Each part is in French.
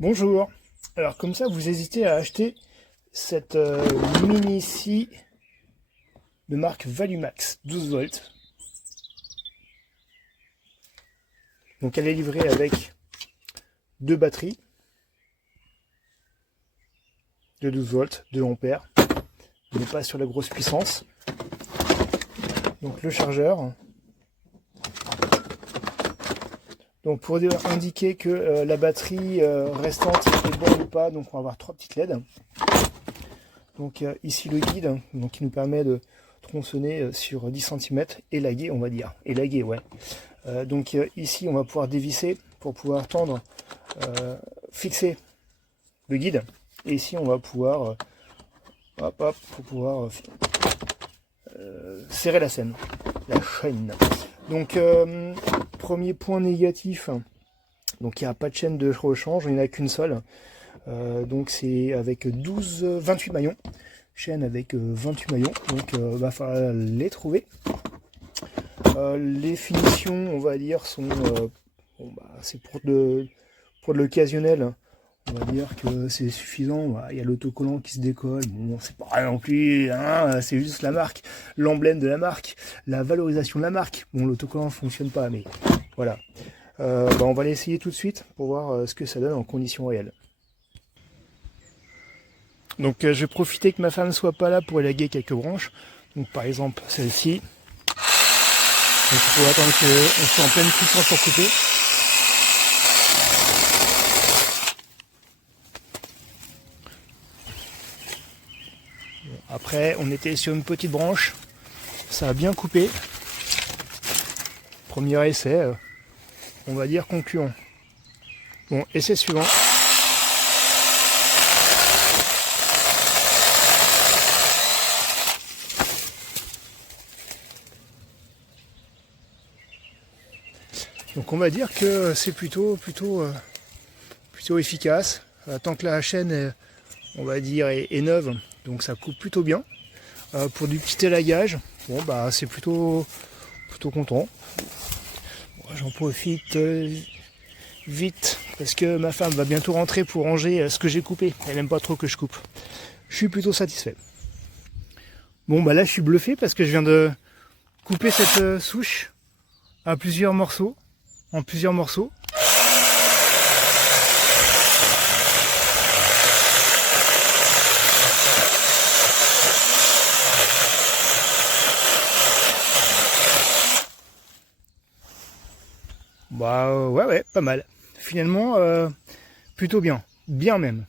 Bonjour. Alors comme ça, vous hésitez à acheter cette mini scie de marque Valumax 12 volts. Donc elle est livrée avec deux batteries de 12 volts, 2 ampères. On n'est pas sur la grosse puissance. Donc le chargeur. Donc pour indiquer que la batterie restante est bonne ou pas, donc on va avoir 3 petites LED. Donc ici le guide, donc qui nous permet de tronçonner sur 10 cm, élagué on va dire, élagué ouais. Donc ici on va pouvoir dévisser pour pouvoir tendre, fixer le guide. Et ici on va pouvoir, pour pouvoir serrer la chaîne. Donc premier point négatif, donc il n'y a pas de chaîne de rechange, il n'y en a qu'une seule. Donc c'est avec 28 maillons, chaîne avec 28 maillons, donc va falloir les trouver. Les finitions on va dire sont, c'est pour de l'occasionnel, on va dire que c'est suffisant. Il y a l'autocollant qui se décolle, bon c'est pas rien non plus, hein, c'est juste la marque, l'emblème de la marque, la valorisation de la marque. Bon l'autocollant ne fonctionne pas mais voilà. On va l'essayer tout de suite pour voir ce que ça donne en conditions réelles. Donc je vais profiter que ma femme soit pas là pour élaguer quelques branches. Donc par exemple celle-ci. Donc il faut attendre qu'on soit en pleine puissance pour couper. Après on était sur une petite branche, ça a bien coupé. Premier essai, on va dire concluant. Bon, essai suivant. Donc on va dire que c'est plutôt efficace. Tant que la chaîne est, on va dire est neuve, donc ça coupe plutôt bien. Pour du petit élagage, bon bah c'est plutôt content. Bon, j'en profite vite parce que ma femme va bientôt rentrer pour ranger ce que j'ai coupé. Elle n'aime pas trop que je coupe. Je suis plutôt satisfait. Bon bah là je suis bluffé parce que je viens de couper cette souche à plusieurs morceaux. En plusieurs morceaux. Bah ouais, pas mal. Finalement, plutôt bien. Bien même.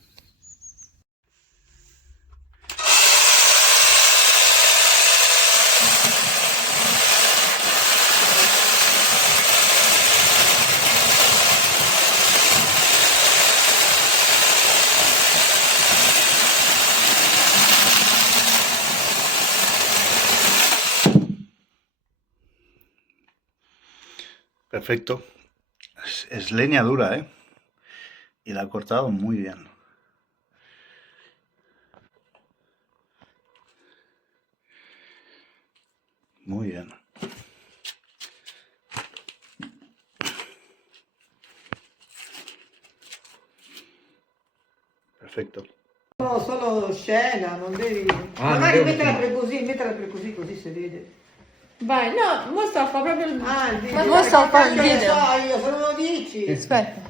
Perfecto. Es leña dura, ¿eh? Y la ha cortado muy bien. Muy bien. Perfetto. No, solo scena, non devi... Ah, magari non devo mettila per così, così si vede. Vai, no, mo sto a fare proprio il... Ah, il video. Mo sto a fare il Che video. so io, se non lo dici. Aspetta.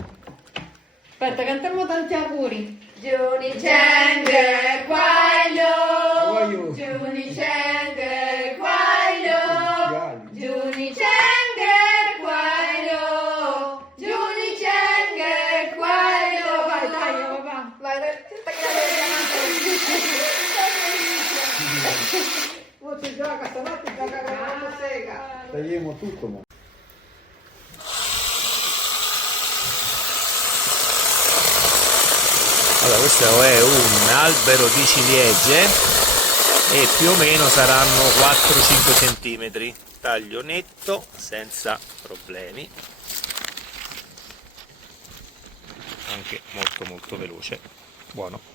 Aspetta, cantiamo tanti auguri. Giuni Cende, Guaglio. Giuni Cende, Quaglio. Giuni Cende, Quaglio. Giuni Cende, Quaglio. Vai, dai, papà. Vai, oh, si gioca, stanotte gioca con la motosega. Tagliamo tutto, mo. Allora, questo è un albero di ciliegie e più o meno saranno 4-5 cm. Taglio netto, senza problemi. Anche molto veloce. Buono.